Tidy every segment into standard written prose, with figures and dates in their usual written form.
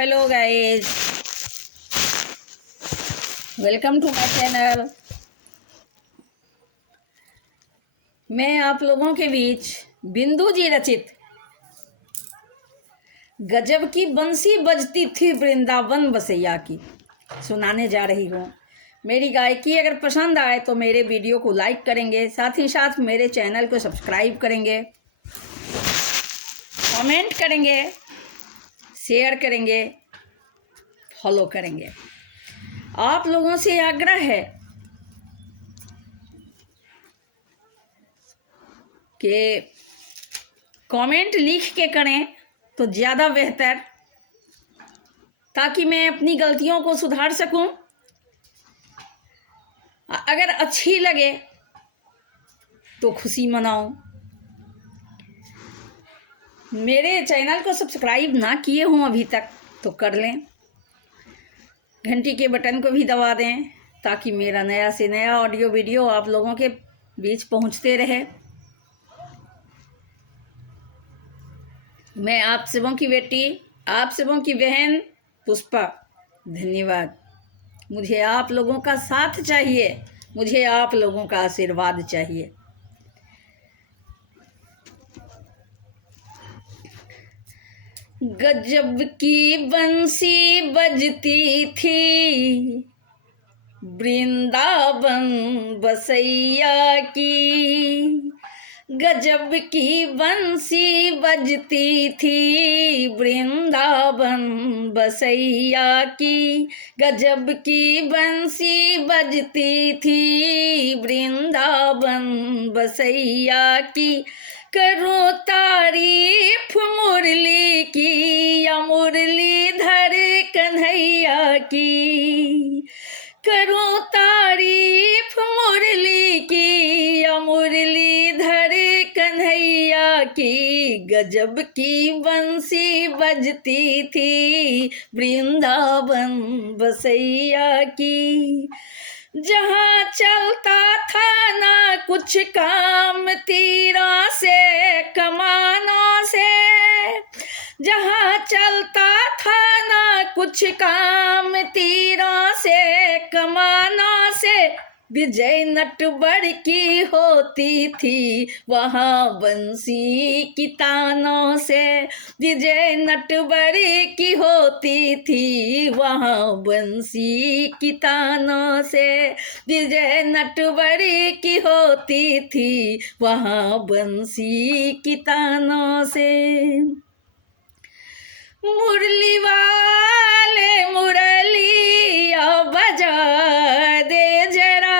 Hello guys, welcome to my channel. मैं आप लोगों के बीच बिंदु जी रचित गजब की बंसी बजती थी वृंदावन बसैया की सुनाने जा रही हूँ। मेरी गायकी अगर पसंद आए तो मेरे वीडियो को लाइक करेंगे, साथ ही साथ मेरे चैनल को सब्सक्राइब करेंगे, कमेंट करेंगे, शेयर करेंगे, फॉलो करेंगे। आप लोगों से आग्रह है कि कमेंट लिख के करें तो ज़्यादा बेहतर, ताकि मैं अपनी गलतियों को सुधार सकूं। अगर अच्छी लगे तो खुशी मनाऊं। मेरे चैनल को सब्सक्राइब ना किए हों अभी तक तो कर लें, घंटी के बटन को भी दबा दें ताकि मेरा नया से नया ऑडियो वीडियो आप लोगों के बीच पहुंचते रहे। मैं आप सबों की बेटी, आप सबों की बहन पुष्पा, धन्यवाद। मुझे आप लोगों का साथ चाहिए, मुझे आप लोगों का आशीर्वाद चाहिए। गजब की बंसी बजती थी वृंदावन बसैया की, गजब की बंसी बजती थी वृंदावन बसैया की, गजब की बंसी बजती थी वृंदावन बसैया की। करो तारीफ मुरली की या मुरलीधर कन्हैया की, करो तारीफ मुरली की या मुरलीधर कन्हैया की, गजब की बंसी बजती थी वृंदावन बसैया की। जहाँ चलता था ना कुछ काम तीरों से कमानों से, जहाँ चलता था ना कुछ काम तीरों से कमानों से, विजय नटवर की होती थी वहाँ बंसी की तानों से, विजय नटवर की होती थी वहाँ बंसी की तानों से, विजय नटवर की होती थी वहाँ बंसी की तानों से। मुरली वाले मुरलिया बजा दे जरा,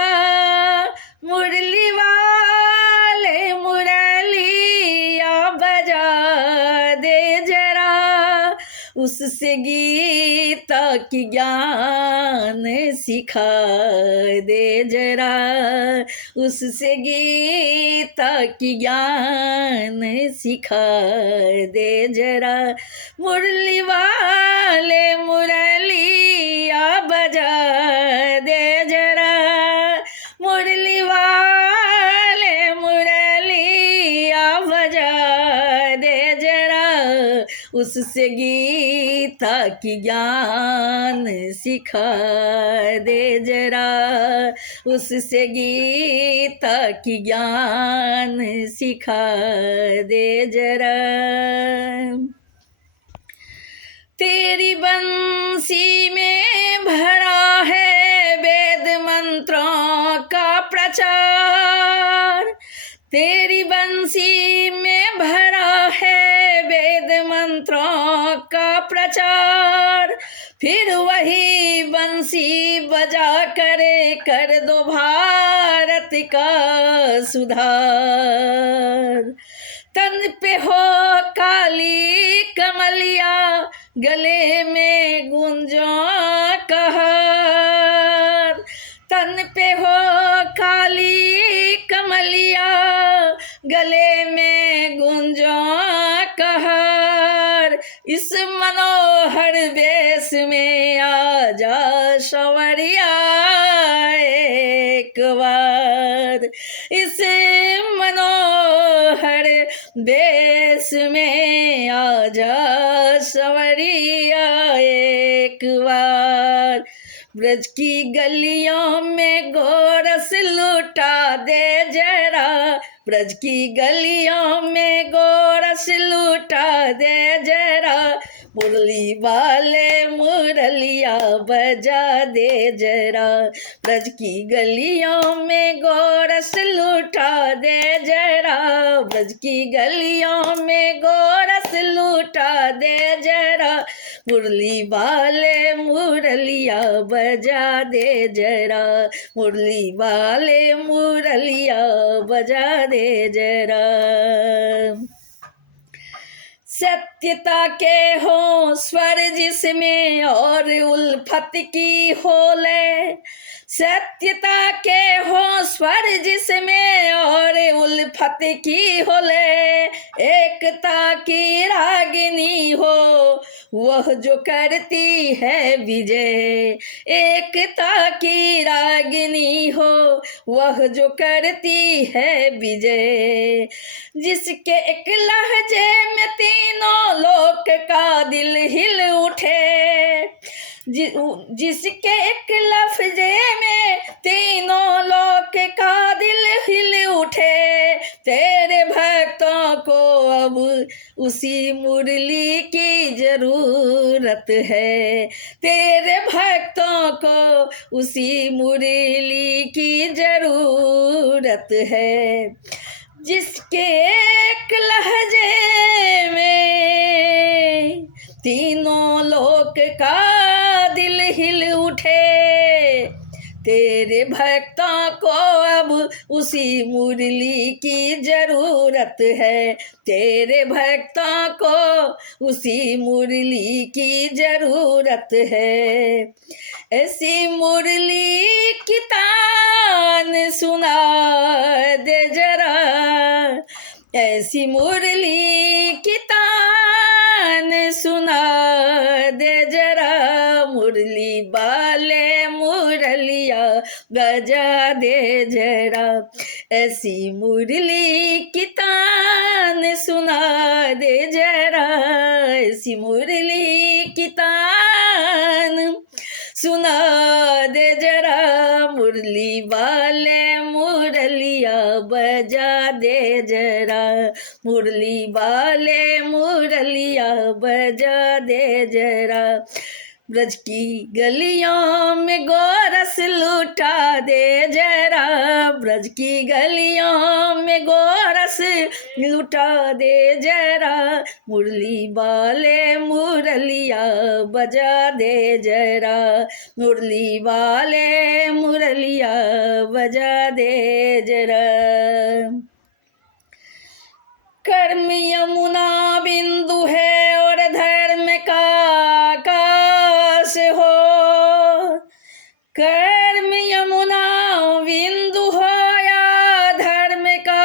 मुरली वाले मुरलिया बजा दे जरा, उससे गीता की ज्ञान सिखा दे जरा, उससे गीता की ज्ञान सिखा दे जरा, मुरली वाले मुरलिया बजा दे जरा, मुरली वाले मुरलिया बजा दे जरा, उससे गीता की ज्ञान सिखा दे जरा, उससे गीता की ज्ञान सिखा दे जरा। तेरी बंसी में भरा है वेद मंत्रों का प्रचार, तेरी बंसी में भरा है वेद मंत्रों का प्रचार, फिर वही बंसी बजा करे कर दो भारत का सुधार। तन पे हो काली कमलिया, गले में गुंजो कहार, तन पे हो काली कमलिया, गले में गुंजो कहार, इस मनोहर वेश में आजा सवरिया एक बार, इस मनोहर देश में आजा सवरिया ब्रज की गलियों में गोरस लुटा दे जरा, ब्रज की गलियों में गोरस लुटा दे जरा, मुरली वाले मुरलिया बजा दे जरा, ब्रज की गलियों में गोरस लुटा दे जरा, ब्रज की गलियों में गोरस लुटा दे जरा, मुरली वाले मुरलिया बजा दे जरा, मुरली वाले मुरलिया बजा दे जरा। सत्यता के हो स्वर जिसमें और उल्फत की होले, सत्यता के हो स्वर जिसमें और उल्फत की होले, एकता की रागिनी हो वह जो करती है विजय, एकता की रागिनी हो वह जो करती है विजय, जिसके एक लहजे में तीनों लोक का दिल हिल उठे, जिसके एक लफ्जे में तीनों लोक का दिल हिल उठे, तेरे भक्तों को अब उसी मुरली की जरूरत है, तेरे भक्तों को उसी मुरली की जरूरत है, जिसके एक लहजे में तीनों लोक का दिल हिल उठे, तेरे भक्तों को अब उसी मुरली की जरूरत है, तेरे भक्तों को उसी मुरली की जरूरत है, ऐसी मुरली की तान सुना दे जरा, ऐसी मुरली की तान सुना दे जरा, मुरली वाले मुरलिया बजा दे जरा, ऐसी मुरली की तान सुना दे जरा, ऐसी मुरली की तान सुना दे जरा, मुरली वाले मुरलिया बजा दे जरा, मुरली वाले मुरलिया बजा दे जरा, ब्रज की गलियों में गोरस लुटा दे जरा, ब्रज की गलियों में गोरस लुटा दे जरा, मुरली वाले मुरलिया बजा दे जरा, मुरली वाले मुरलिया बजा दे जरा। कर्म यमुना बिंदु है और धर्म का आकाश हो, कर्म यमुना बिंदु हो या धर्म का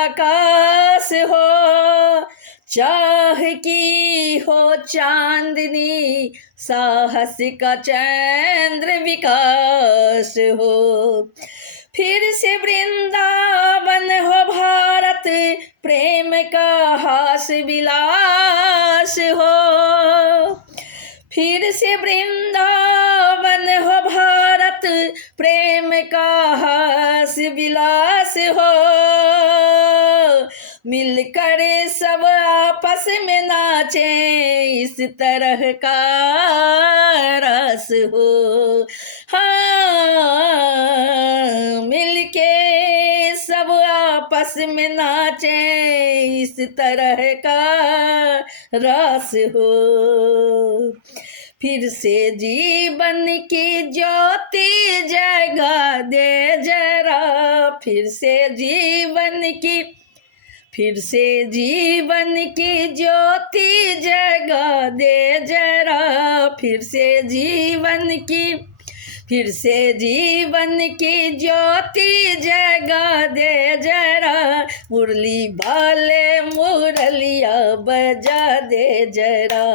आकाश हो, चाह की हो चांदनी साहस का चंद्र विकास हो, फिर से वृंदावन हो भारत प्रेम का हास विलास हो, फिर से वृंदावन हो भारत प्रेम का हास विलास हो, मिलकर सब आपस में नाचे इस तरह का रस हो, हाँ मिलके सब आपस में नाचे इस तरह का रस हो, फिर से जीवन की ज्योति जगा दे जरा, फिर से जीवन की ज्योति जगा दे जरा, फिर से जीवन की ज्योति जगा दे जरा, मुरली वाले मुरलिया बजा दे जरा,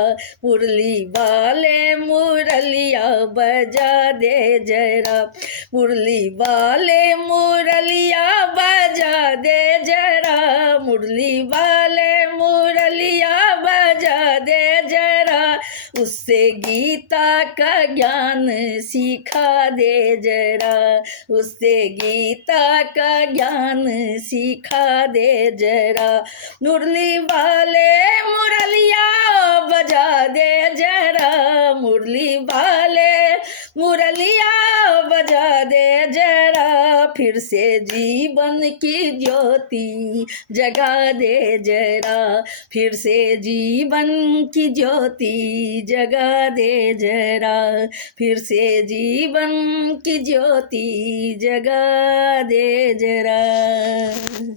मुरली वाले मुरलिया बजा दे जरा, मुरली वाले मुरलिया बजा दे जरा, मुरली वाले मुरलिया बजा दे जरा, उससे गीता का ज्ञान सिखा दे जरा, उससे गीता का ज्ञान सिखा दे जरा। मुरली वाले मुरलिया बजा दे जरा, मुरली वाले मुरलिया बजा दे जरा, फिर से जीवन की ज्योति जगा दे जरा, फिर से जीवन की ज्योति जगा दे जरा, फिर से जीवन की ज्योति जगा दे जरा।